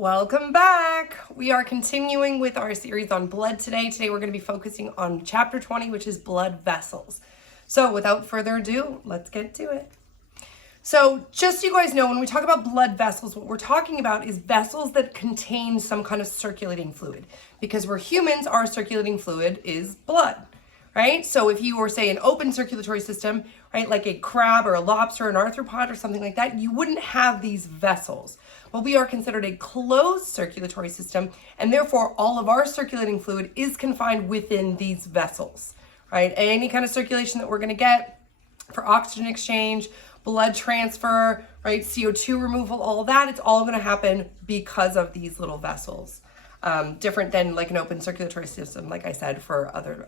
Welcome back. We are continuing with our series on blood today. Today we're going to be focusing on chapter 20, which is blood vessels. So without further ado, let's get to it. So just so you guys know, when we talk about blood vessels, what we're talking about is vessels that contain some kind of circulating fluid. Because we're humans, our circulating fluid is blood, right? So if you were, say, an open circulatory system, right, like a crab or a lobster, an arthropod or something like that, you wouldn't have these vessels. But we are considered a closed circulatory system, and therefore all of our circulating fluid is confined within these vessels, right? Any kind of circulation that we're going to get for oxygen exchange, blood transfer, right, CO2 removal, all that, it's all going to happen because of these little vessels. Different than like an open circulatory system, like I said, for other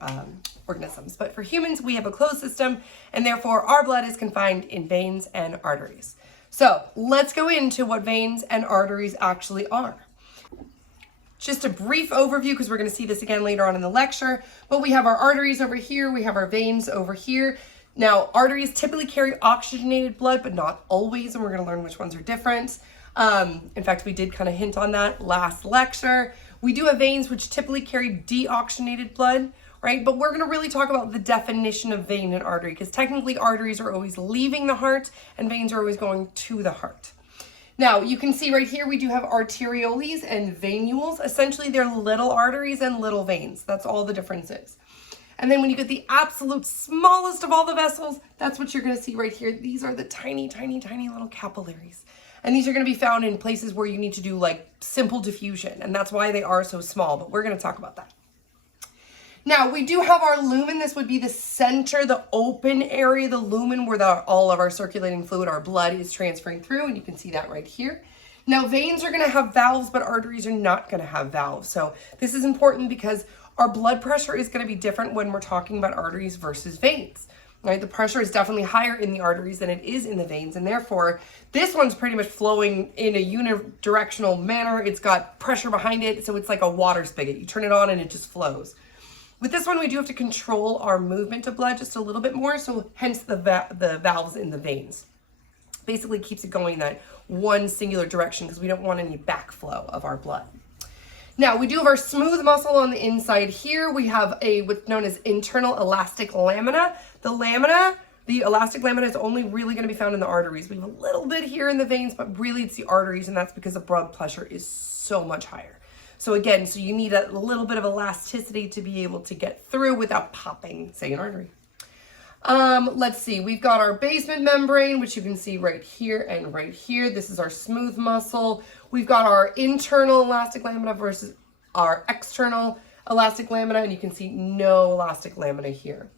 organisms. But for humans, we have a closed system, and therefore our blood is confined in veins and arteries. So let's go into what veins and arteries actually are. Just a brief overview, because we're going to see this again later on in the lecture, but we have our arteries over here, we have our veins over here. Now, arteries typically carry oxygenated blood, but not always, and we're going to learn which ones are different. In fact, we did kind of hint on that last lecture. We do have veins which typically carry deoxygenated blood, right? But we're going to really talk about the definition of vein and artery, because technically arteries are always leaving the heart and veins are always going to the heart. Now, you can see right here we do have arterioles and venules. Essentially, they're little arteries and little veins. That's all the difference is. And then when you get the absolute smallest of all the vessels, that's what you're going to see right here. These are the tiny, tiny, tiny little capillaries. And these are going to be found in places where you need to do like simple diffusion. And that's why they are so small, but we're going to talk about that. Now, we do have our lumen. This would be the center, the open area, the lumen where all of our circulating fluid, our blood is transferring through. And you can see that right here. Now, veins are going to have valves, but arteries are not going to have valves. So this is important because our blood pressure is going to be different when we're talking about arteries versus veins. Right, the pressure is definitely higher in the arteries than it is in the veins, and therefore this one's pretty much flowing in a unidirectional manner. It's got pressure behind it, so it's like a water spigot. You turn it on and it just flows. With this one, we do have to control our movement of blood just a little bit more, so hence the valves in the veins. Basically keeps it going that one singular direction because we don't want any backflow of our blood. Now, we do have our smooth muscle on the inside here. We have what's known as internal elastic lamina. The elastic lamina is only really going to be found in the arteries. We have a little bit here in the veins, but really it's the arteries, and that's because the blood pressure is so much higher. So again, you need a little bit of elasticity to be able to get through without popping, say, an artery. Let's see, we've got our basement membrane, which you can see right here and right here. This is our smooth muscle. We've got our internal elastic lamina versus our external elastic lamina, and you can see no elastic lamina here.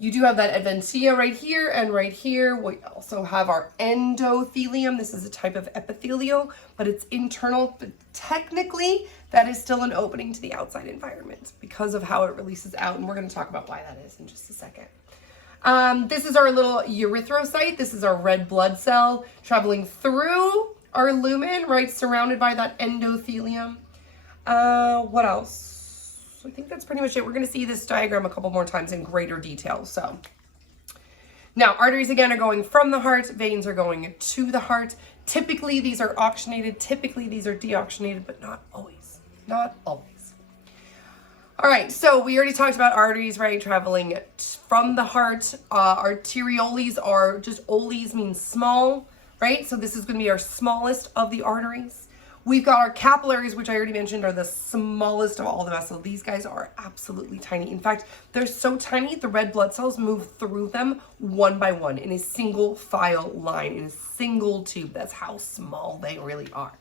You do have that adventitia right here and right here. We also have our endothelium. This is a type of epithelial, but it's internal. But technically, that is still an opening to the outside environment because of how it releases out, and we're going to talk about why that is in just a second. This is our little erythrocyte. This is our red blood cell traveling through our lumen, right, surrounded by that endothelium. What else? I think that's pretty much it. We're going to see this diagram a couple more times in greater detail. So now arteries again are going from the heart, veins are going to the heart. Typically these are oxygenated, typically these are deoxygenated, but not always, not always. All right, so we already talked about arteries, right, traveling from the heart. Arterioles are just, oles means small, right? So this is going to be our smallest of the arteries. We've got our capillaries, which I already mentioned are the smallest of all the vessels. These guys are absolutely tiny. In fact, they're so tiny, the red blood cells move through them one by one in a single file line, in a single tube. That's how small they really are.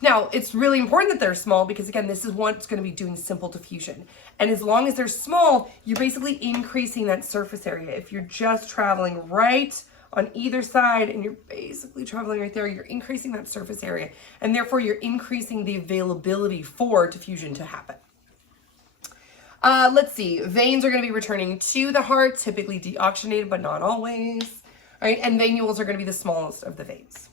Now, it's really important that they're small because, again, this is what's going to be doing simple diffusion. And as long as they're small, you're basically increasing that surface area. If you're just traveling right on either side and you're basically traveling right there, you're increasing that surface area. And therefore, you're increasing the availability for diffusion to happen. Let's see. Veins are going to be returning to the heart, typically deoxygenated, but not always. Right? And venules are going to be the smallest of the veins.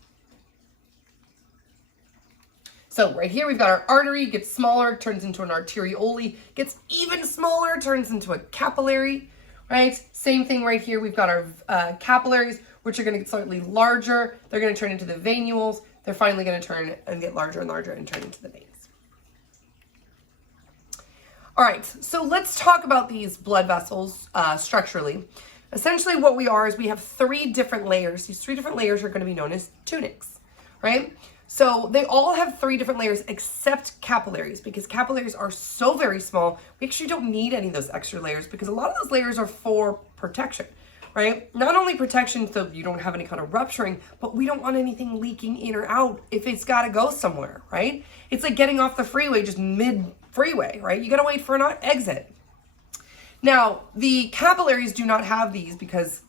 So right here, we've got our artery, gets smaller, turns into an arteriole, gets even smaller, turns into a capillary, right? Same thing right here. We've got our capillaries, which are going to get slightly larger. They're going to turn into the venules. they're finally going to turn and get larger and larger and turn into the veins. All right, so let's talk about these blood vessels structurally. Essentially what we are is we have 3 different layers. These 3 different layers are going to be known as tunics, right? So they all have 3 different layers except capillaries, because capillaries are so very small. We actually don't need any of those extra layers because a lot of those layers are for protection, right? Not only protection so you don't have any kind of rupturing, but we don't want anything leaking in or out if it's got to go somewhere, right? It's like getting off the freeway just mid-freeway, right? You got to wait for an exit. Now, the capillaries do not have these because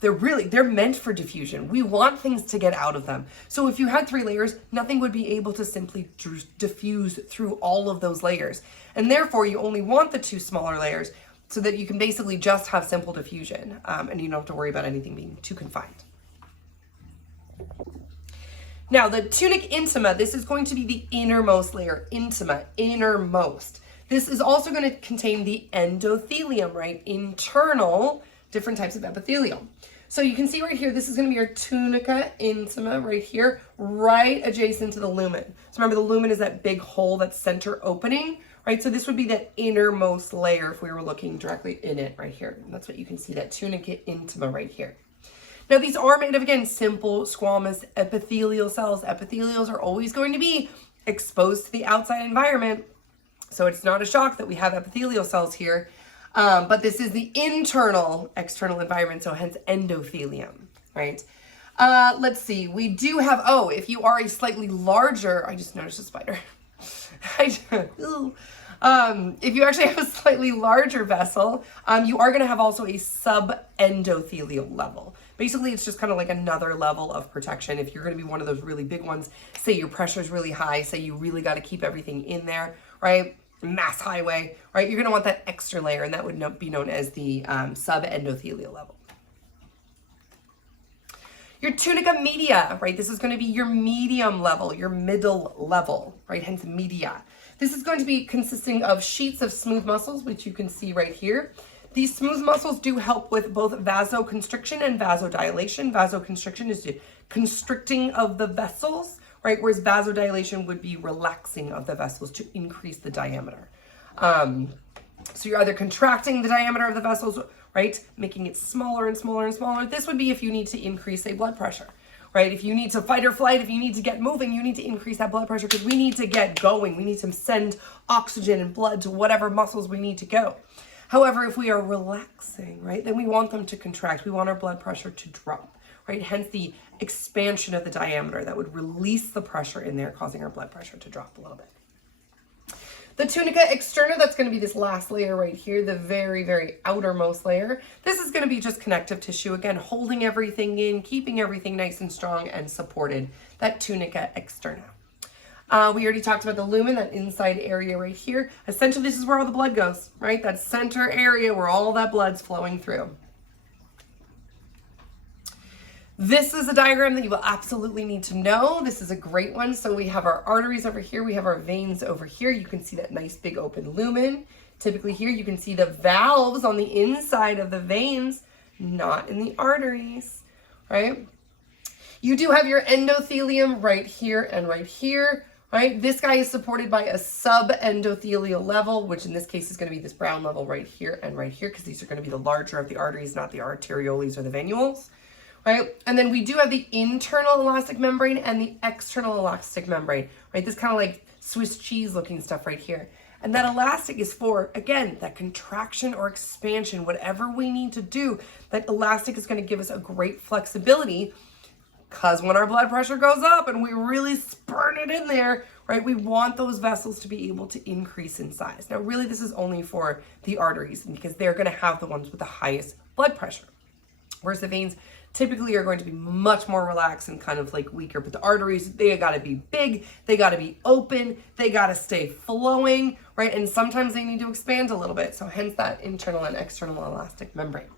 they're meant for diffusion. We want things to get out of them. So if you had 3 layers, nothing would be able to simply diffuse through all of those layers. And therefore, you only want the 2 smaller layers so that you can basically just have simple diffusion and you don't have to worry about anything being too confined. Now, the tunic intima, this is going to be the innermost layer. Intima, innermost. This is also going to contain the endothelium, right? Internal, different types of epithelium. So you can see right here, this is going to be our tunica intima right here, right adjacent to the lumen. So remember, the lumen is that big hole, that center opening, right? So this would be that innermost layer if we were looking directly in it right here. And that's what you can see, that tunica intima right here. Now, these are made of, again, simple squamous epithelial cells. Epithelials are always going to be exposed to the outside environment. So it's not a shock that we have epithelial cells here. But this is the internal external environment, so hence endothelium, right? Let's see, we do have, if you are a slightly larger, I just noticed a spider. If you actually have a slightly larger vessel, you are going to have also a subendothelial level. Basically, it's just kind of like another level of protection. If you're going to be one of those really big ones, say your pressure is really high, say you really got to keep everything in there, right? Mass highway, right? You're going to want that extra layer, and that would be known as the subendothelial level. Your tunica media, right? This is going to be your medium level, your middle level, right? Hence media. This is going to be consisting of sheets of smooth muscles, which you can see right here. These smooth muscles do help with both vasoconstriction and vasodilation. Vasoconstriction is the constricting of the vessels, right? Whereas vasodilation would be relaxing of the vessels to increase the diameter. So you're either contracting the diameter of the vessels, right? Making it smaller and smaller and smaller. This would be if you need to increase, say, blood pressure, right? If you need to fight or flight, if you need to get moving, you need to increase that blood pressure because we need to get going. We need to send oxygen and blood to whatever muscles we need to go. However, if we are relaxing, right, then we want them to contract. We want our blood pressure to drop, right? Hence the expansion of the diameter that would release the pressure in there, causing our blood pressure to drop a little bit. The tunica externa, that's going to be this last layer right here, the very, very outermost layer. This is going to be just connective tissue, again, holding everything in, keeping everything nice and strong and supported, that tunica externa. We already talked about the lumen, that inside area right here. Essentially, this is where all the blood goes, right? That center area where all that blood's flowing through. This is a diagram that you will absolutely need to know. This is a great one. So we have our arteries over here. We have our veins over here. You can see that nice big open lumen. Typically here, you can see the valves on the inside of the veins, not in the arteries, right? You do have your endothelium right here and right here, right? This guy is supported by a subendothelial level, which in this case is going to be this brown level right here and right here, because these are going to be the larger of the arteries, not the arterioles or the venules. Right? And then we do have the internal elastic membrane and the external elastic membrane, right? This kind of like Swiss cheese looking stuff right here. And that elastic is for, again, that contraction or expansion, whatever we need to do. That elastic is going to give us a great flexibility, because when our blood pressure goes up and we really spurt it in there, right, we want those vessels to be able to increase in size. Now, really, this is only for the arteries because they're going to have the ones with the highest blood pressure. Whereas the veins typically are going to be much more relaxed and kind of like weaker, but the arteries, they got to be big, they got to be open, they got to stay flowing, right? And sometimes they need to expand a little bit. So hence that internal and external elastic membrane.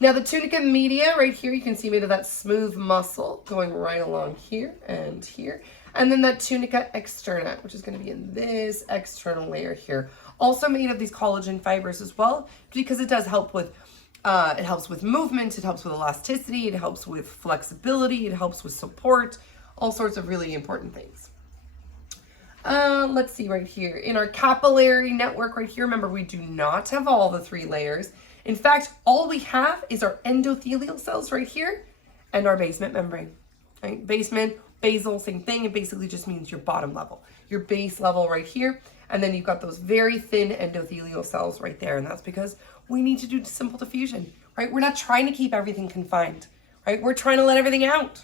Now the tunica media right here, you can see made of that smooth muscle going right along here and here. And then that tunica externa, which is going to be in this external layer here. Also made of these collagen fibers as well, because it does help with It helps with movement, it helps with elasticity, it helps with flexibility, it helps with support, all sorts of really important things. Let's see right here. In our capillary network right here, remember we do not have all the 3 layers. In fact, all we have is our endothelial cells right here and our basement membrane. Right? Basement, basal, same thing. It basically just means your bottom level, your base level right here. And then you've got those very thin endothelial cells right there. And that's because we need to do simple diffusion, right? We're not trying to keep everything confined, right? We're trying to let everything out.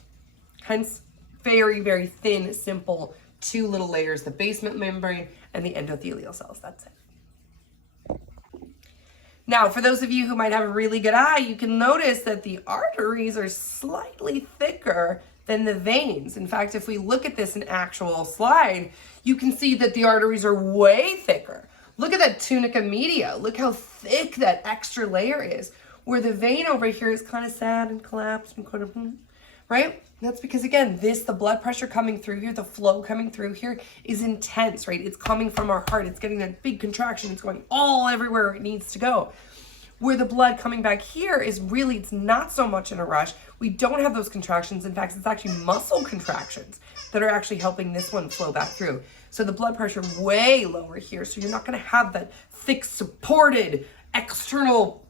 Hence, very, very thin, simple 2 little layers, the basement membrane and the endothelial cells. That's it. Now, for those of you who might have a really good eye, you can notice that the arteries are slightly thicker than the veins. In fact, if we look at this in actual slide, you can see that the arteries are way thicker. Look at that tunica media. Look how thick that extra layer is. Where the vein over here is kind of sad and collapsed and kind of, right? That's because, again, the blood pressure coming through here, the flow coming through here is intense, right? It's coming from our heart. It's getting that big contraction. It's going all everywhere it needs to go. Where the blood coming back here is really, it's not so much in a rush. We don't have those contractions. In fact, it's actually muscle contractions that are actually helping this one flow back through. So the blood pressure way lower here. So you're not going to have that thick supported external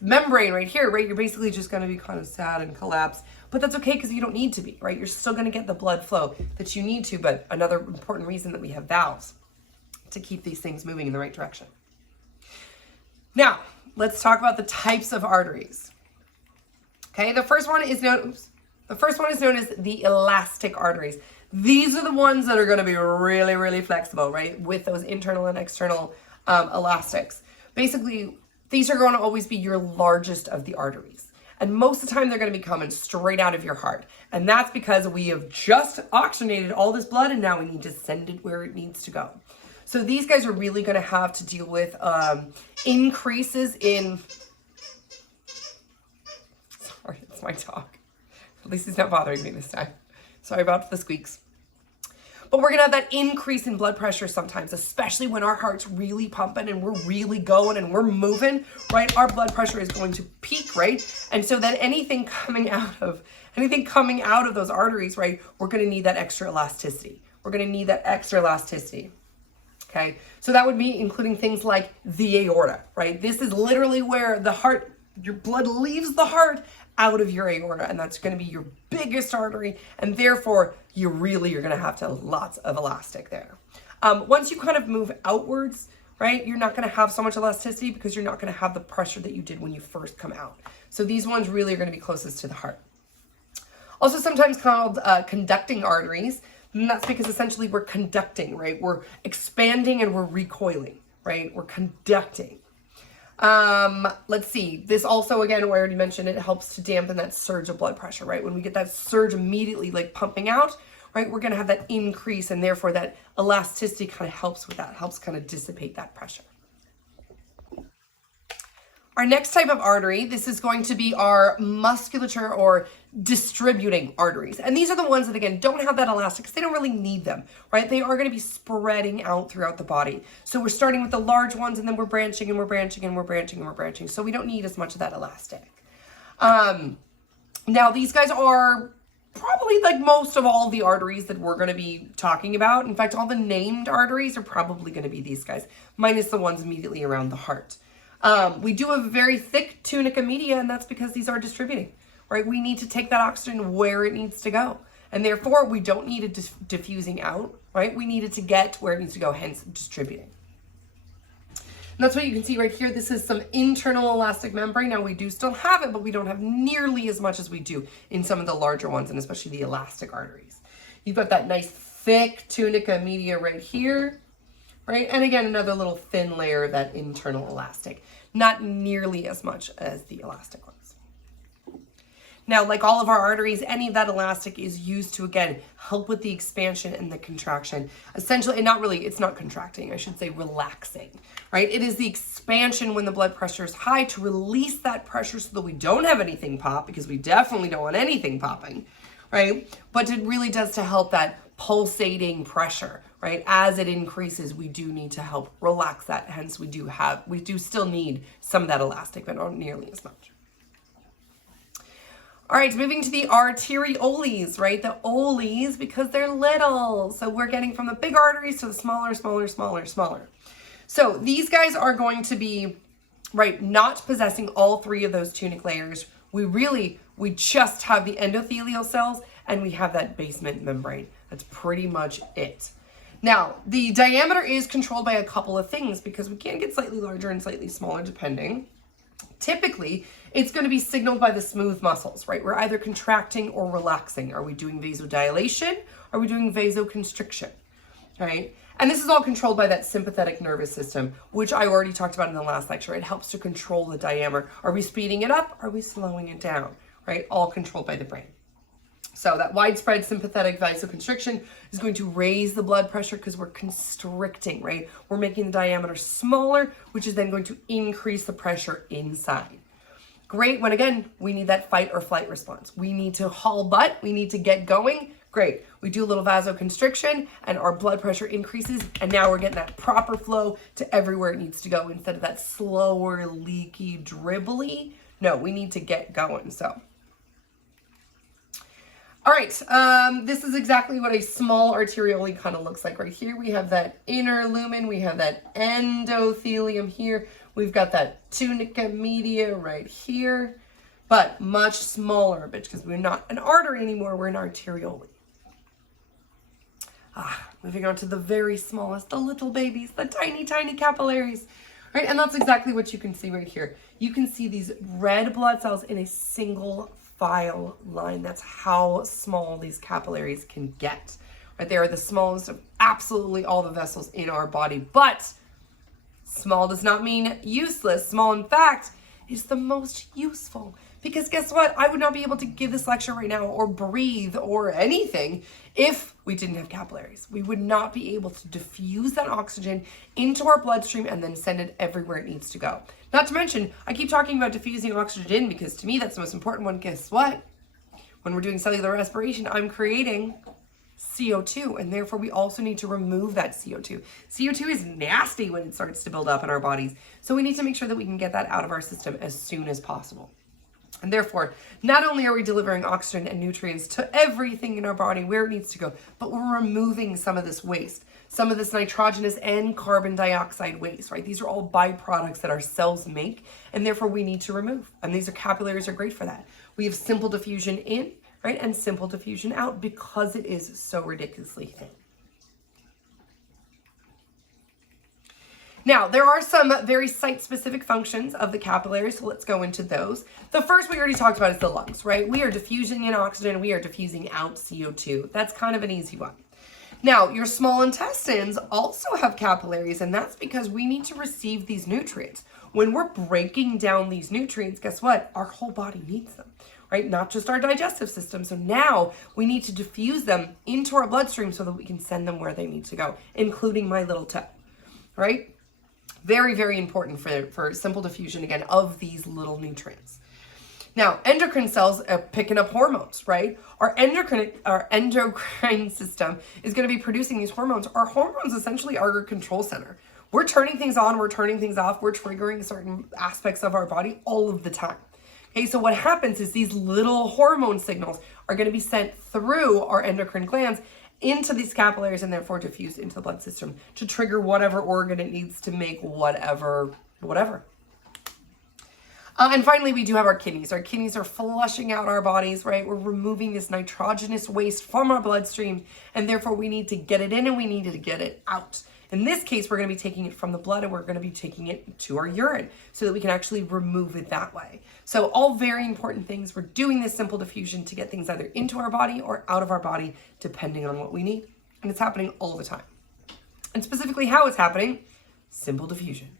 membrane right here, right? You're basically just going to be kind of sad and collapsed. But that's okay because you don't need to be, right? You're still going to get the blood flow that you need to. But another important reason that we have valves to keep these things moving in the right direction. Now, let's talk about the types of arteries. Okay, the first one is known as the elastic arteries. These are the ones that are going to be really, really flexible, right? With those internal and external elastics. Basically, these are going to always be your largest of the arteries. And most of the time, they're going to be coming straight out of your heart. And that's because we have just oxygenated all this blood and now we need to send it where it needs to go. So these guys are really going to have to deal with increases in... Sorry, it's my dog. At least he's not bothering me this time. Sorry about the squeaks. But we're going to have that increase in blood pressure sometimes, especially when our heart's really pumping and we're really going and we're moving, right? Our blood pressure is going to peak, right? And so then anything coming out of those arteries, right, we're going to need that extra elasticity. We're going to need that extra elasticity. Okay, so that would be including things like the aorta, right? This is literally where the heart, your blood leaves the heart out of your aorta, and that's going to be your biggest artery, and therefore you're going to have to have lots of elastic there. Once you kind of move outwards, right, you're not going to have so much elasticity because you're not going to have the pressure that you did when you first come out. So these ones really are going to be closest to the heart. Also sometimes called conducting arteries. And that's because essentially we're conducting, right? We're expanding and we're recoiling, right? We're conducting. Let's see. This also, again, I already mentioned, it helps to dampen that surge of blood pressure, right? When we get that surge immediately, like pumping out, right? We're going to have that increase, and therefore that elasticity kind of helps with that, helps kind of dissipate that pressure. Our next type of artery, this is going to be our musculature or distributing arteries. And these are the ones that, again, don't have that elastic because they don't really need them, right? They are going to be spreading out throughout the body. So we're starting with the large ones and then we're branching and we're branching and we're branching and we're branching. So we don't need as much of that elastic. Now these guys are probably like most of all the arteries that we're going to be talking about. In fact, all the named arteries are probably going to be these guys, minus the ones immediately around the heart. We do have a very thick tunica media, and that's because these are distributing, right? We need to take that oxygen where it needs to go. And therefore, we don't need it diffusing out, right? We need it to get where it needs to go, hence distributing. And that's what you can see right here. This is some internal elastic membrane. Now, we do still have it, but we don't have nearly as much as we do in some of the larger ones, and especially the elastic arteries. You've got that nice thick tunica media right here. Right? And again, another little thin layer of that internal elastic. Not nearly as much as the elastic ones. Now, like all of our arteries, any of that elastic is used to, again, help with the expansion and the contraction. Essentially, and not really, it's not contracting, I should say relaxing, right? It is the expansion when the blood pressure is high to release that pressure so that we don't have anything pop, because we definitely don't want anything popping, right? But it really does to help that pulsating pressure, right? As it increases, we do need to help relax that. Hence, we do still need some of that elastic, but not nearly as much. All right, moving to the arterioles, right? The oles, because they're little. So we're getting from the big arteries to the smaller. So these guys are going to be, right, not possessing all three of those tunic layers. We just have the endothelial cells and we have that basement membrane. That's pretty much it. Now, the diameter is controlled by a couple of things because we can get slightly larger and slightly smaller depending. Typically, it's going to be signaled by the smooth muscles, right? We're either contracting or relaxing. Are we doing vasodilation? Are we doing vasoconstriction, right? And this is all controlled by that sympathetic nervous system, which I already talked about in the last lecture. It helps to control the diameter. Are we speeding it up? Are we slowing it down, right? All controlled by the brain. So that widespread sympathetic vasoconstriction is going to raise the blood pressure because we're constricting, right? We're making the diameter smaller, which is then going to increase the pressure inside. Great when, again, we need that fight or flight response. We need to haul butt. We need to get going. Great. We do a little vasoconstriction and our blood pressure increases. And now we're getting that proper flow to everywhere it needs to go instead of that slower, leaky, dribbly. No, we need to get going. So. All right, this is exactly what a small arteriole kind of looks like right here. We have that inner lumen, we have that endothelium here, we've got that tunica media right here, but much smaller, because we're not an artery anymore, we're an arteriole. Moving on to the very smallest, the little babies, the tiny, tiny capillaries. Right, and that's exactly what you can see right here. You can see these red blood cells in a single file line. That's how small these capillaries can get. Right, they are the smallest of absolutely all the vessels in our body, but small does not mean useless. Small, in fact, is the most useful. Because guess what? I would not be able to give this lecture right now or breathe or anything if we didn't have capillaries. We would not be able to diffuse that oxygen into our bloodstream and then send it everywhere it needs to go. Not to mention, I keep talking about diffusing oxygen because to me that's the most important one. Guess what? When we're doing cellular respiration, I'm creating CO2, and therefore we also need to remove that CO2. CO2 is nasty when it starts to build up in our bodies, so we need to make sure that we can get that out of our system as soon as possible. And therefore, not only are we delivering oxygen and nutrients to everything in our body where it needs to go, but we're removing some of this waste, some of this nitrogenous and carbon dioxide waste, right? These are all byproducts that our cells make, and therefore we need to remove. And these capillaries are great for that. We have simple diffusion in, right, and simple diffusion out because it is so ridiculously thin. Now, there are some very site-specific functions of the capillaries, so let's go into those. The first we already talked about is the lungs, right? We are diffusing in oxygen, we are diffusing out CO2. That's kind of an easy one. Now, your small intestines also have capillaries, and that's because we need to receive these nutrients. When we're breaking down these nutrients, guess what? Our whole body needs them, right? Not just our digestive system. So now we need to diffuse them into our bloodstream so that we can send them where they need to go, including my little toe, right? Very, very important for simple diffusion, again, of these little nutrients. Now, endocrine cells are picking up hormones, right? Our endocrine system is going to be producing these hormones. Our hormones essentially are our control center. We're turning things on, we're turning things off, we're triggering certain aspects of our body all of the time. Okay, so what happens is these little hormone signals are going to be sent through our endocrine glands into these capillaries and therefore diffused into the blood system to trigger whatever organ it needs to make whatever. And finally, we do have our kidneys. Our kidneys are flushing out our bodies, right? We're removing this nitrogenous waste from our bloodstream, and therefore we need to get it in and we need to get it out. In this case, we're going to be taking it from the blood and we're going to be taking it to our urine so that we can actually remove it that way. So all very important things. We're doing this simple diffusion to get things either into our body or out of our body, depending on what we need. And it's happening all the time. And specifically how it's happening, simple diffusion.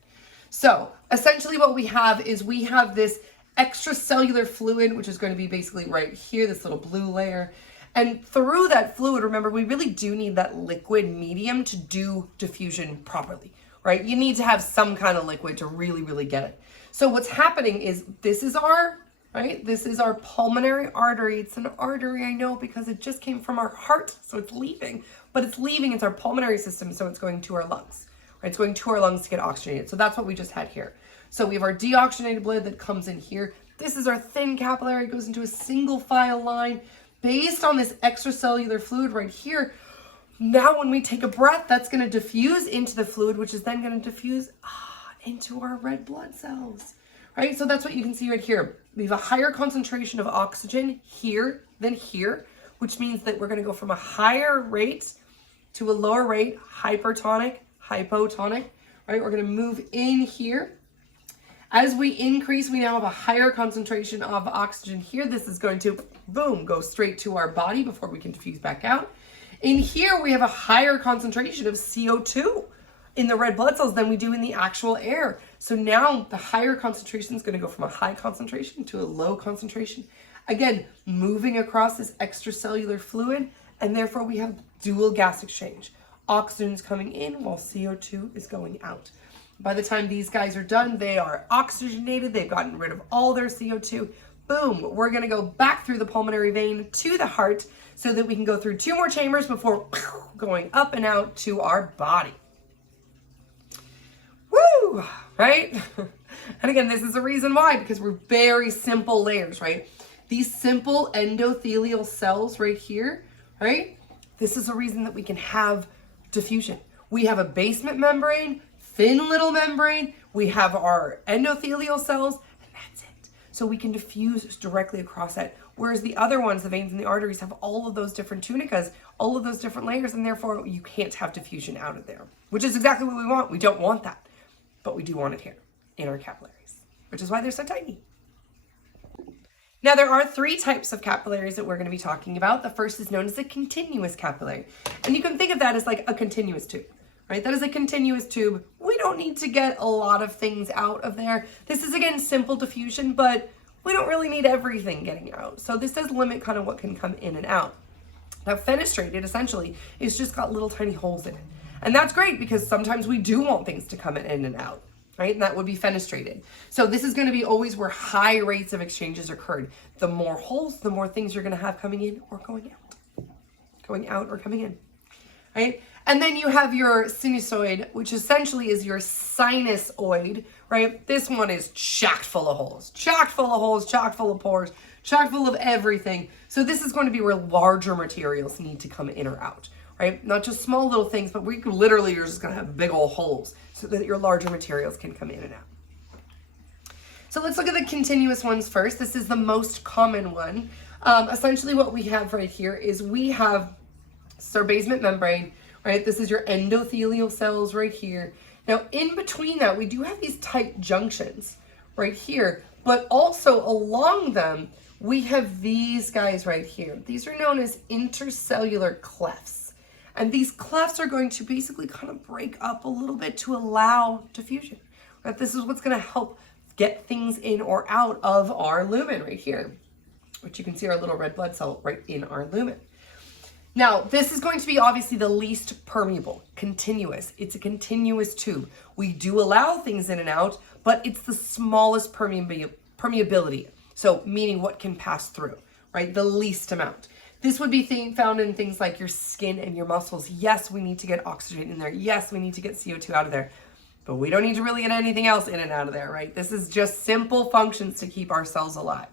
So essentially what we have is we have this extracellular fluid, which is going to be basically right here, this little blue layer. And through that fluid, remember, we really do need that liquid medium to do diffusion properly, right? You need to have some kind of liquid to really, really get it. So what's happening is this is our right? This is our pulmonary artery. It's an artery, I know, because it just came from our heart, so it's leaving. But it's leaving, it's our pulmonary system, so it's going to our lungs, right? It's going to our lungs to get oxygenated. So that's what we just had here. So we have our deoxygenated blood that comes in here. This is our thin capillary. It goes into a single file line based on this extracellular fluid right here. Now when we take a breath, that's going to diffuse into the fluid, which is then going to diffuse into our red blood cells, right? So that's what you can see right here. We have a higher concentration of oxygen here than here, which means that we're going to go from a higher rate to a lower rate, hypertonic, hypotonic, right? We're going to move in here. As we increase, we now have a higher concentration of oxygen here. This is going to, boom, go straight to our body before we can diffuse back out. In here, we have a higher concentration of CO2 in the red blood cells than we do in the actual air. So now the higher concentration is going to go from a high concentration to a low concentration. Again, moving across this extracellular fluid, and therefore we have dual gas exchange. Oxygen is coming in while CO2 is going out. By the time these guys are done, they are oxygenated. They've gotten rid of all their CO2. Boom, we're going to go back through the pulmonary vein to the heart so that we can go through 2 more chambers before going up and out to our body. Woo, right? And again, this is the reason why, because we're very simple layers, right? These simple endothelial cells right here, right? This is the reason that we can have diffusion. We have a basement membrane, thin little membrane, we have our endothelial cells, and that's it. So we can diffuse directly across that. Whereas the other ones, the veins and the arteries, have all of those different tunicas, all of those different layers, and therefore you can't have diffusion out of there, which is exactly what we want. We don't want that, but we do want it here in our capillaries, which is why they're so tiny. Now, there are 3 types of capillaries that we're going to be talking about. The first is known as a continuous capillary, and you can think of that as like a continuous tube. Right? That is a continuous tube. We don't need to get a lot of things out of there. This is, again, simple diffusion, but we don't really need everything getting out. So this does limit kind of what can come in and out. Now, fenestrated, essentially, is just got little tiny holes in it. And that's great because sometimes we do want things to come in and out, right? And that would be fenestrated. So this is going to be always where high rates of exchanges occurred. The more holes, the more things you're going to have coming in or going out. Going out or coming in, right? And then you have your sinusoid, which essentially is your sinusoid, right? This one is chock full of holes, chock full of holes, chock full of pores, chock full of everything. So this is going to be where larger materials need to come in or out, right? Not just small little things, but we could literally, you're just going to have big old holes so that your larger materials can come in and out. So let's look at the continuous ones first. This is the most common one. Essentially what we have right here is we have our basement membrane, right? This is your endothelial cells right here. Now, in between that, we do have these tight junctions right here, but also along them, we have these guys right here. These are known as intercellular clefts. And these clefts are going to basically kind of break up a little bit to allow diffusion, right? This is what's going to help get things in or out of our lumen right here, which you can see our little red blood cell right in our lumen. Now, this is going to be obviously the least permeable, continuous. It's a continuous tube. We do allow things in and out, but it's the smallest permeability. So meaning what can pass through, right? The least amount. This would be found in things like your skin and your muscles. Yes, we need to get oxygen in there. Yes, we need to get CO2 out of there, but we don't need to really get anything else in and out of there, right? This is just simple functions to keep our cells alive.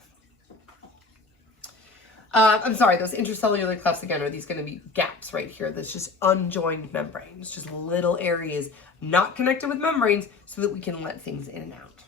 I'm sorry, those intercellular clefts again, are these going to be gaps right here? That's just unjoined membranes, just little areas not connected with membranes so that we can let things in and out.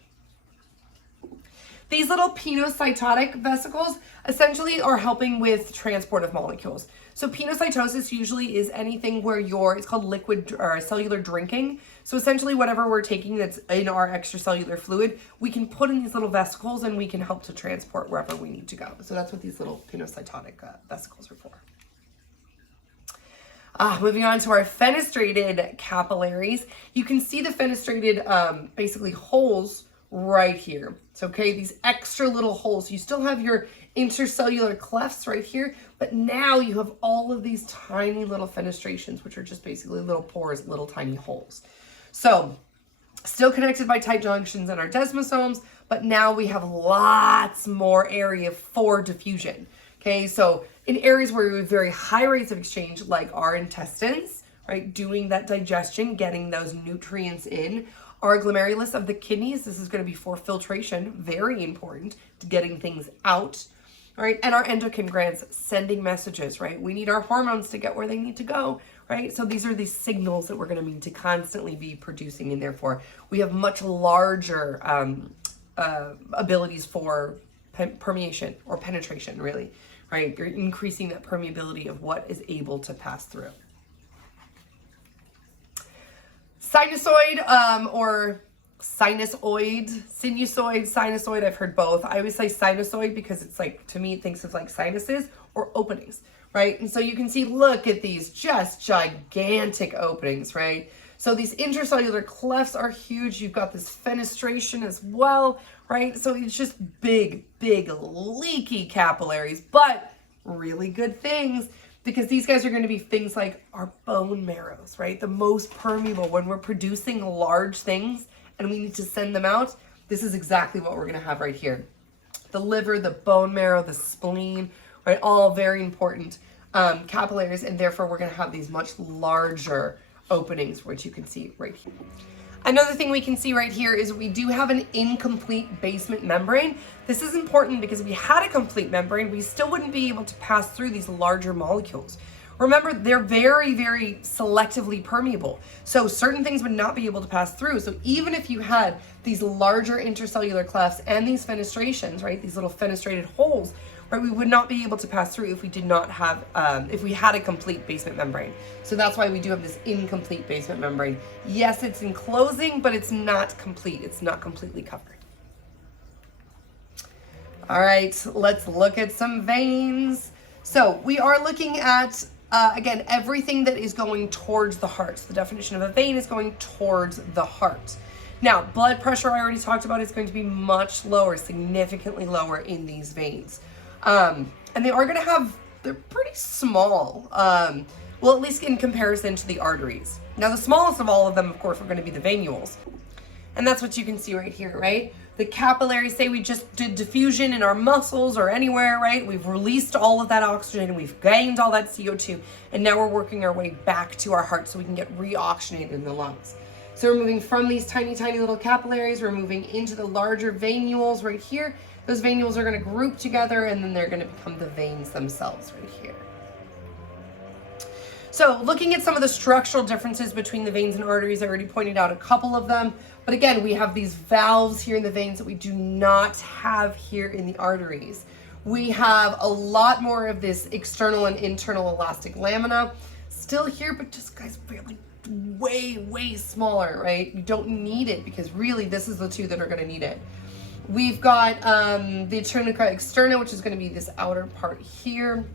These little pinocytotic vesicles essentially are helping with transport of molecules. So pinocytosis usually is anything where it's called liquid or cellular drinking. So essentially whatever we're taking that's in our extracellular fluid, we can put in these little vesicles and we can help to transport wherever we need to go. So that's what these little pinocytotic vesicles are for. Moving on to our fenestrated capillaries. You can see the fenestrated basically holes right here. So, okay, these extra little holes. You still have your intercellular clefts right here, but now you have all of these tiny little fenestrations, which are just basically little pores, little tiny holes. So, still connected by tight junctions in our desmosomes, but now we have lots more area for diffusion. Okay, so in areas where we have very high rates of exchange, like our intestines, right, doing that digestion, getting those nutrients in, our glomerulus of the kidneys, this is going to be for filtration, very important to getting things out. All right, and our endocrine glands sending messages, right? We need our hormones to get where they need to go, right? So these are these signals that we're going to need to constantly be producing, and therefore we have much larger abilities for permeation or penetration, really, right? You're increasing that permeability of what is able to pass through. Sinusoid or sinusoid, I've heard both. I always say sinusoid because it's like, to me, it thinks of like sinuses or openings, right? And so you can see, look at these just gigantic openings, right? So these intracellular clefts are huge. You've got this fenestration as well, right? So it's just big, leaky capillaries, but really good things, because these guys are going to be things like our bone marrows, right? The most permeable. When we're producing large things and we need to send them out, this is exactly what we're going to have right here. The liver, the bone marrow, the spleen, right? All very important capillaries, and therefore we're going to have these much larger openings, which you can see right here. Another thing we can see right here is we do have an incomplete basement membrane. This is important because if we had a complete membrane, we still wouldn't be able to pass through these larger molecules. Remember, they're very selectively permeable. So certain things would not be able to pass through. So even if you had these larger intercellular clefts and these fenestrations, right, these little fenestrated holes, right, we would not be able to pass through if we did not have, if we had a complete basement membrane. So that's why we do have this incomplete basement membrane. Yes, it's enclosing, but it's not complete. It's not completely covered. All right, let's look at some veins. So we are looking at, again, everything that is going towards the heart. So the definition of a vein is going towards the heart. Now, blood pressure, I already talked about, is going to be much lower, significantly lower in these veins. And they are going to have, they're pretty small, well, at least in comparison to the arteries. Now, the smallest of all of them, of course, are going to be the venules. And that's what you can see right here, right? The capillaries, say we just did diffusion in our muscles or anywhere, right? We've released all of that oxygen, we've gained all that CO2, and now we're working our way back to our heart so we can get reoxygenated in the lungs. So we're moving from these tiny little capillaries, we're moving into the larger venules right here. Those venules are going to group together, and then they're going to become the veins themselves right here. So looking at some of the structural differences between the veins and arteries, I already pointed out a couple of them. But again, we have these valves here in the veins that we do not have here in the arteries. We have a lot more of this external and internal elastic lamina still here, but just, guys, really way smaller, right? You don't need it, because really this is the two that are going to need it. We've got the tunica externa, which is going to be this outer part here.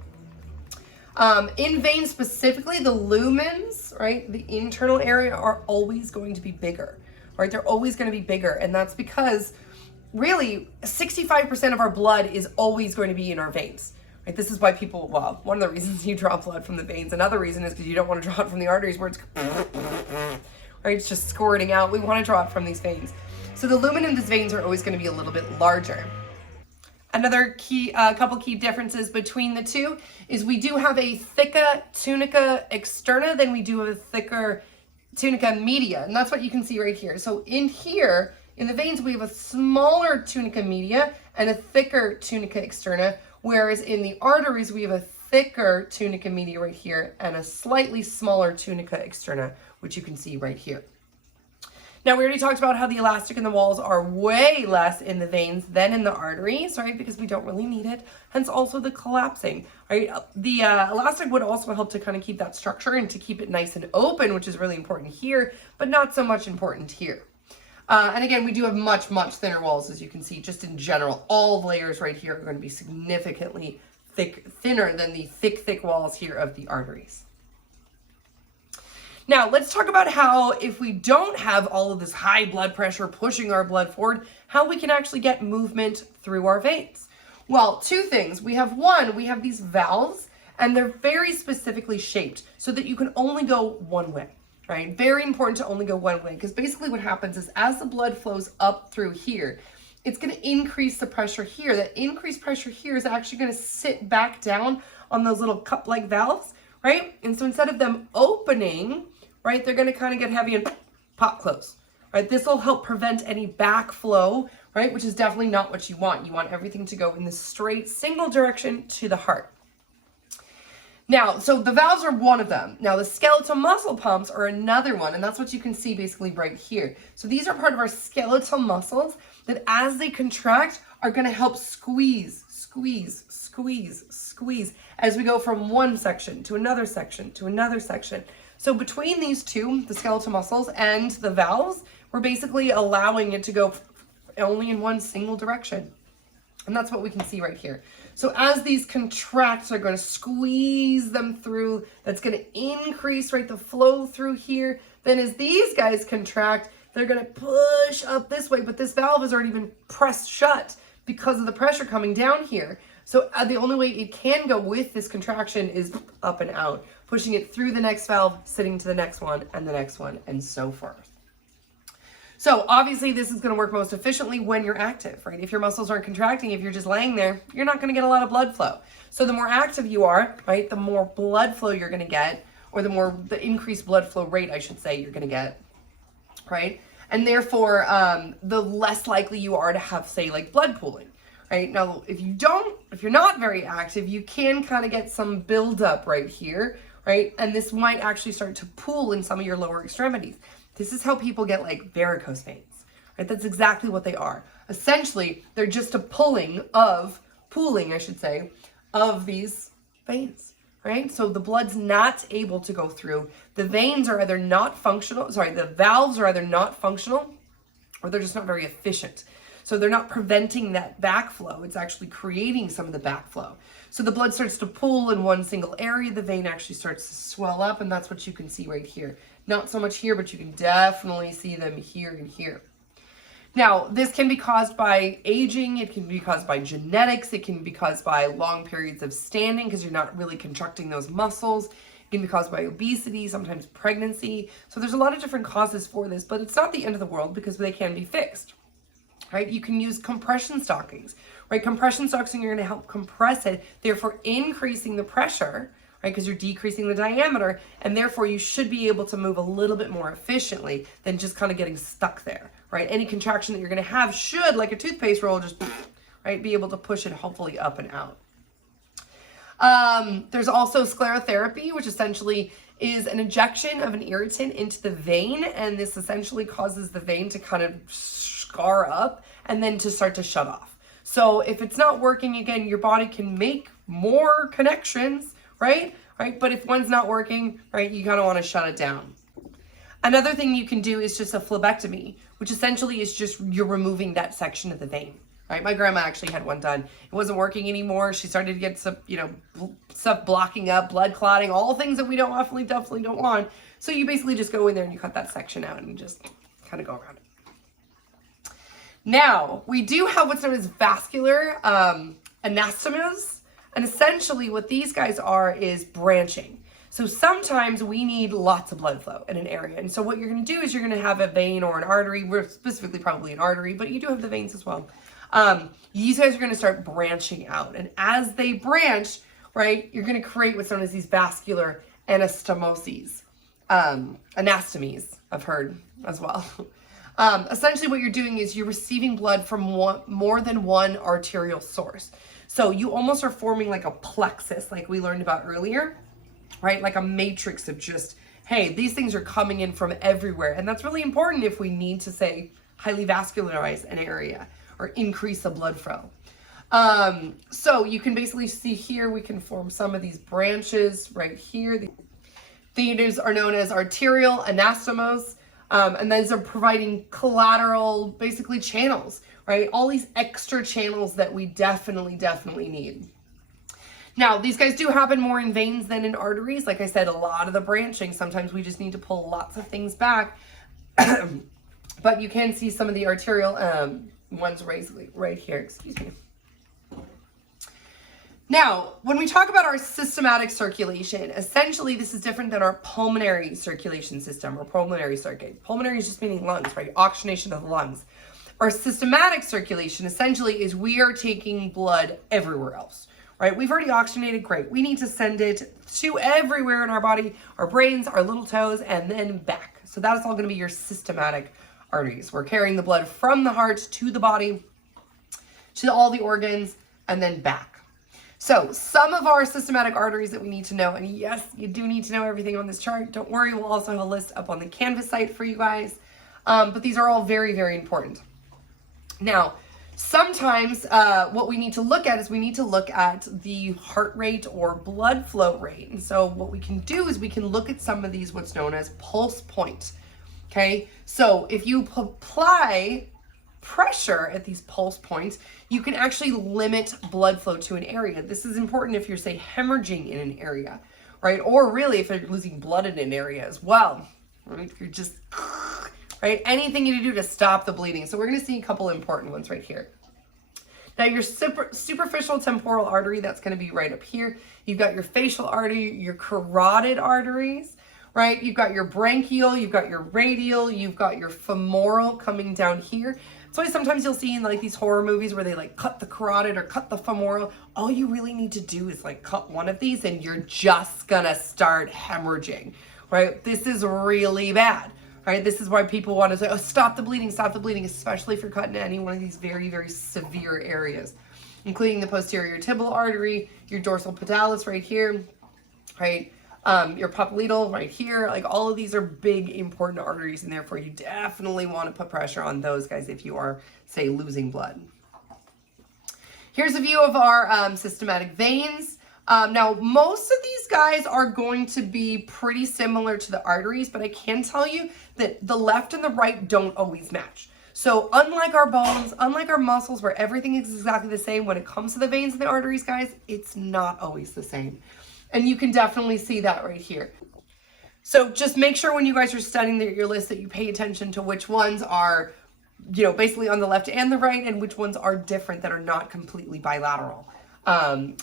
In veins specifically, the lumens, right, the internal area, are always going to be bigger, right? They're always going to be bigger, and that's because really 65% of our blood is always going to be in our veins, right? This is why people, well, one of the reasons you draw blood from the veins. Another reason is because you don't want to draw it from the arteries where it's, right, it's just squirting out. We want to draw it from these veins. So the lumen in these veins are always going to be a little bit larger. Another key, couple key differences between the two is we do have a thicker tunica externa than we do have a thicker tunica media. And that's what you can see right here. So in here, in the veins, we have a smaller tunica media and a thicker tunica externa, whereas in the arteries, we have a thicker tunica media right here and a slightly smaller tunica externa, which you can see right here. Now, we already talked about how the elastic in the walls are way less in the veins than in the arteries, right? Because we don't really need it. Hence also the collapsing, right? The elastic would also help to kind of keep that structure and to keep it nice and open, which is really important here, but not so much important here. And again, we do have much thinner walls, as you can see, just in general. All layers right here are going to be significantly thinner than the thick walls here of the arteries. Now, let's talk about how, if we don't have all of this high blood pressure pushing our blood forward, how we can actually get movement through our veins. Well, two things. We have these valves, and they're very specifically shaped so that you can only go one way, right? Very important to only go one way, because basically what happens is as the blood flows up through here, it's going to increase the pressure here. That increased pressure here is actually going to sit back down on those little cup-like valves, right? And so instead of them opening, right, they're going to kind of get heavy and pop close, right? This will help prevent any backflow, right, which is definitely not what you want. You want everything to go in the straight single direction to the heart. Now, so the valves are one of them. Now, the skeletal muscle pumps are another one, and that's what you can see basically right here. So these are part of our skeletal muscles that as they contract are going to help squeeze, squeeze, squeeze, squeeze as we go from one section to another section to another section. So between these two, the skeletal muscles and the valves, we're basically allowing it to go only in one single direction. And that's what we can see right here. So as these contracts are going to squeeze them through, that's going to increase, right, the flow through here. Then as these guys contract, they're going to push up this way, but this valve has already been pressed shut because of the pressure coming down here. So the only way it can go with this contraction is up and out, pushing it through the next valve, sitting to the next one, and so forth. So obviously this is going to work most efficiently when you're active, right? If your muscles aren't contracting, if you're just laying there, you're not going to get a lot of blood flow. So the more active you are, right, the more blood flow you're going to get, or the increased blood flow rate, I should say, you're going to get, right? And therefore, the less likely you are to have, say, like blood pooling, right? Now, if you're not very active, you can kind of get some buildup right here, right? And this might actually start to pool in some of your lower extremities. This is how people get like varicose veins, right? That's exactly what they are. Essentially, they're just a pooling, I should say, of these veins, right? So the blood's not able to go through. The veins are either not functional, the valves are either not functional or they're just not very efficient. So they're not preventing that backflow. It's actually creating some of the backflow. So the blood starts to pool in one single area. The vein actually starts to swell up, and that's what you can see right here. Not so much here, but you can definitely see them here and here. Now, this can be caused by aging. It can be caused by genetics. It can be caused by long periods of standing because you're not really contracting those muscles. It can be caused by obesity, sometimes pregnancy. So there's a lot of different causes for this, but it's not the end of the world because they can be fixed. Right? You can use compression stockings, right? Compression stockings are going to help compress it, therefore increasing the pressure, right? Because you're decreasing the diameter, and therefore you should be able to move a little bit more efficiently than just kind of getting stuck there, right? Any contraction that you're going to have should, like a toothpaste roll, just, right, be able to push it hopefully up and out. There's also sclerotherapy, which essentially is an injection of an irritant into the vein, and this essentially causes the vein to kind of scar up and then to start to shut off. So if it's not working, again, your body can make more connections, right? But if one's not working, right, you kind of want to shut it down. Another thing you can do is just a phlebectomy, which essentially is just you're removing that section of the vein, right? My grandma actually had one done. It wasn't working anymore. She started to get some, stuff blocking up, blood clotting, all things that we definitely don't want. So you basically just go in there and you cut that section out and just kind of go around it. Now, we do have what's known as vascular anastomosis, and essentially what these guys are is branching. So sometimes we need lots of blood flow in an area, and so what you're going to do is you're going to have a vein or an artery. We're specifically probably an artery, but you do have the veins as well. These guys are going to start branching out, and as they branch, right, you're going to create what's known as these vascular anastomoses. Anastomies, I've heard as well. Essentially what you're doing is you're receiving blood from more than one arterial source. So you almost are forming like a plexus, like we learned about earlier, right? Like a matrix of just, hey, these things are coming in from everywhere. And that's really important if we need to, say, highly vascularize an area or increase the blood flow. So you can basically see here, we can form some of these branches right here. These are known as arterial anastomos. And these are providing collateral, basically channels, right? All these extra channels that we definitely need. Now, these guys do happen more in veins than in arteries. Like I said, a lot of the branching, sometimes we just need to pull lots of things back. But you can see some of the arterial ones right here, excuse me. Now, when we talk about our systematic circulation, essentially this is different than our pulmonary circulation system or pulmonary circuit. Pulmonary is just meaning lungs, right? Oxygenation of the lungs. Our systematic circulation essentially is we are taking blood everywhere else, right? We've already oxygenated, great. We need to send it to everywhere in our body, our brains, our little toes, and then back. So that's all going to be your systematic arteries. We're carrying the blood from the heart to the body, to all the organs, and then back. So some of our systematic arteries that we need to know, and yes, you do need to know everything on this chart. Don't worry, we'll also have a list up on the Canvas site for you guys. But these are all very, very important. Now, sometimes what we need to look at is we need to look at the heart rate or blood flow rate. And so what we can do is we can look at some of these, what's known as pulse points. Okay, so if you apply pressure at these pulse points, you can actually limit blood flow to an area. This is important if you're, say, hemorrhaging in an area, right? Or really if you're losing blood in an area as well, right? If you're just, right? Anything you do to stop the bleeding. So we're going to see a couple important ones right here. Now your superficial temporal artery, that's going to be right up here. You've got your facial artery, your carotid arteries, right? You've got your branchial, you've got your radial, you've got your femoral coming down here. That's why sometimes you'll see in like these horror movies where they like cut the carotid or cut the femoral. All you really need to do is like cut one of these and you're just gonna start hemorrhaging, right? This is really bad, right? This is why people want to say, oh, stop the bleeding, especially if you're cutting any one of these very, very severe areas, including the posterior tibial artery, your dorsal pedalis right here, right? Your popliteal right here, like all of these are big important arteries, and therefore you definitely want to put pressure on those guys if you are, say, losing blood. Here's a view of our systematic veins. Now, most of these guys are going to be pretty similar to the arteries, but I can tell you that the left and the right don't always match. So unlike our bones, unlike our muscles, where everything is exactly the same, when it comes to the veins and the arteries, guys, it's not always the same. And you can definitely see that right here. So just make sure when you guys are studying your list that you pay attention to which ones are, you know, basically on the left and the right, and which ones are different that are not completely bilateral.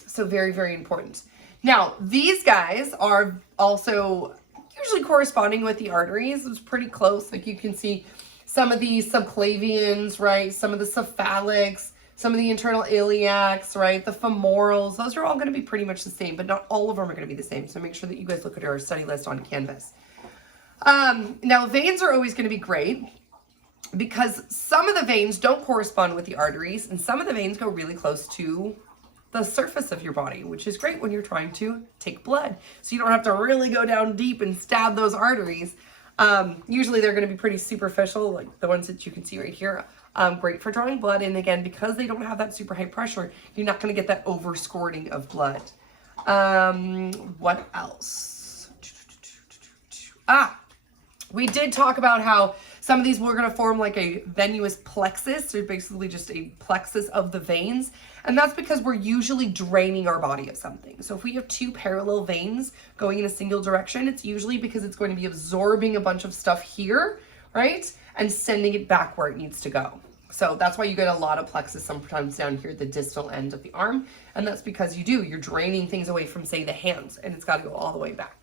So very, very important. Now, these guys are also usually corresponding with the arteries. It's pretty close. Like you can see some of the subclavians, right? Some of the cephalics, some of the internal iliacs, right? The femorals, those are all going to be pretty much the same, but not all of them are going to be the same. So make sure that you guys look at our study list on Canvas. Now, veins are always going to be great because some of the veins don't correspond with the arteries, and some of the veins go really close to the surface of your body, which is great when you're trying to take blood. So you don't have to really go down deep and stab those arteries. Usually they're going to be pretty superficial, like the ones that you can see right here. Great for drawing blood. And again, because they don't have that super high pressure, you're not going to get that over squirting of blood. What else? We did talk about how some of these were going to form like a venous plexus, or basically just a plexus of the veins. And that's because we're usually draining our body of something. So if we have two parallel veins going in a single direction, it's usually because it's going to be absorbing a bunch of stuff here, right? And sending it back where it needs to go. So that's why you get a lot of plexus sometimes down here at the distal end of the arm. And that's because you're draining things away from, say, the hands, and it's got to go all the way back.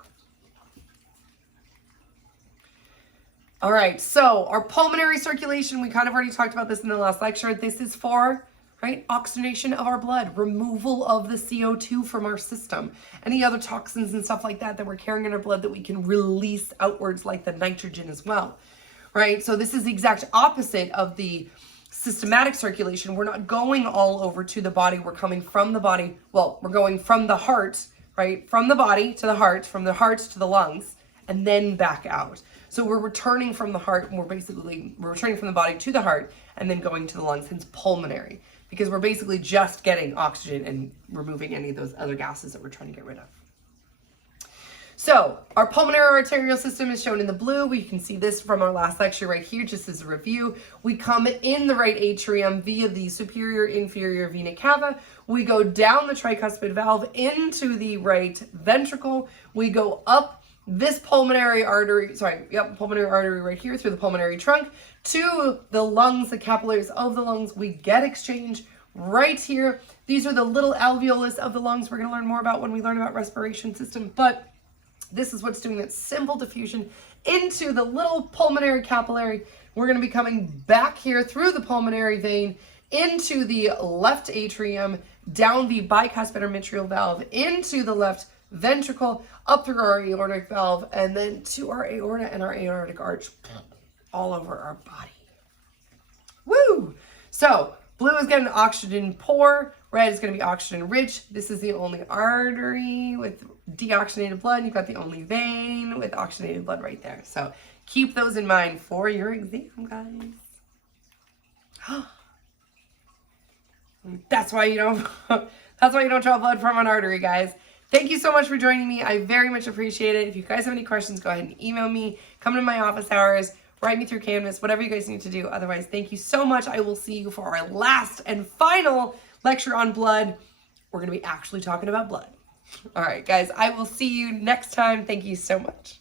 All right, so our pulmonary circulation, we kind of already talked about this in the last lecture. This is for, right, oxygenation of our blood, removal of the CO2 from our system, any other toxins and stuff like that that we're carrying in our blood that we can release outwards, like the nitrogen as well, right? So this is the exact opposite of the systematic circulation. We're not going all over to the body. We're coming from the body. Well, we're going from the heart, right? From the body to the heart, from the heart to the lungs, and then back out. So we're returning from the heart, and we're returning from the body to the heart and then going to the lungs, hence pulmonary, because we're basically just getting oxygen and removing any of those other gases that we're trying to get rid of. So our pulmonary arterial system is shown in the blue. We can see this from our last lecture right here, just as a review. We come in the right atrium via the superior inferior vena cava. We go down the tricuspid valve into the right ventricle. We go up this pulmonary artery right here through the pulmonary trunk to the lungs, the capillaries of the lungs. We get exchange right here. These are the little alveolus of the lungs we're going to learn more about when we learn about respiration system, but this is what's doing that simple diffusion into the little pulmonary capillary. We're going to be coming back here through the pulmonary vein into the left atrium, down the bicuspid or mitral valve, into the left ventricle, up through our aortic valve, and then to our aorta and our aortic arch, all over our body. Woo! So blue is going to be oxygen poor, red is going to be oxygen rich. This is the only artery with deoxygenated blood. You've got the only vein with oxygenated blood right there. So keep those in mind for your exam, guys. That's why you don't draw blood from an artery, guys. Thank you so much for joining me. I very much appreciate it. If you guys have any questions, go ahead and email me. Come to my office hours. Write me through Canvas. Whatever you guys need to do. Otherwise, thank you so much. I will see you for our last and final lecture on blood. We're going to be actually talking about blood. All right, guys. I will see you next time. Thank you so much.